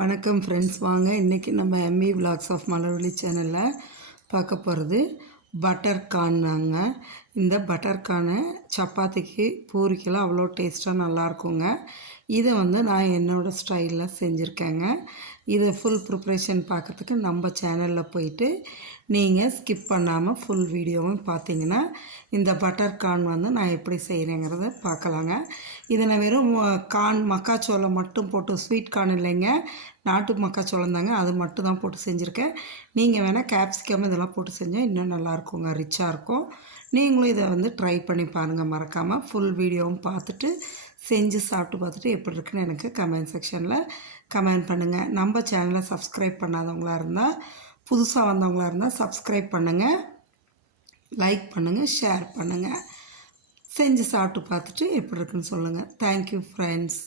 வணக்கம் ஃப்ரெண்ட்ஸ், வாங்க இன்றைக்கி நம்ம எம்இ விலாக்ஸ் ஆஃப் மலர்விழி சேனலில் பார்க்க போகிறது பட்டர் கார்னாங்க. இந்த பட்டர் கார்னு சப்பாத்திக்கு பூரிக்கெல்லாம் அவ்வளோ டேஸ்ட்டாக நல்லாயிருக்குங்க. இதை நான் என்னோடய ஸ்டைலில் செஞ்சுருக்கேங்க. இதை ஃபுல் ப்ரிப்ரேஷன் பார்க்குறதுக்கு நம்ம சேனலில் போயிட்டு நீங்கள் ஸ்கிப் பண்ணாமல் ஃபுல் வீடியோவும் பார்த்தீங்கன்னா இந்த பட்டர் கார்ன் நான் எப்படி செய்கிறேங்கிறத பார்க்கலாங்க. இதை நான் வெறும் கார்ன் மக்காச்சோளம் மட்டும் போட்டு, ஸ்வீட் கார்ன் இல்லைங்க, நாட்டு மக்காச்சோளம் தாங்க, அது மட்டும் தான் போட்டு செஞ்சுருக்கேன். நீங்கள் வேணால் கேப்சிகம் இதெல்லாம் போட்டு செஞ்சால் இன்னும் நல்லாயிருக்குங்க, ரிச்சாக இருக்கும். நீங்களும் இதை ட்ரை பண்ணி பாருங்கள். மறக்காமல் ஃபுல் வீடியோவும் பார்த்துட்டு செஞ்சு சாப்பிட்டு பார்த்துட்டு எப்படி இருக்குன்னு எனக்கு கமெண்ட் செக்ஷனில் கமெண்ட் பண்ணுங்கள். நம்ம சேனலை சப்ஸ்கிரைப் பண்ணாதவங்களாக இருந்தால், புதுசாக வந்தவங்களாக இருந்தால் சப்ஸ்கிரைப் பண்ணுங்கள், லைக் பண்ணுங்கள், ஷேர் பண்ணுங்கள். செஞ்சு சாப்பிட்டு பார்த்துட்டு எப்படி இருக்குன்னு சொல்லுங்கள். Thank you friends.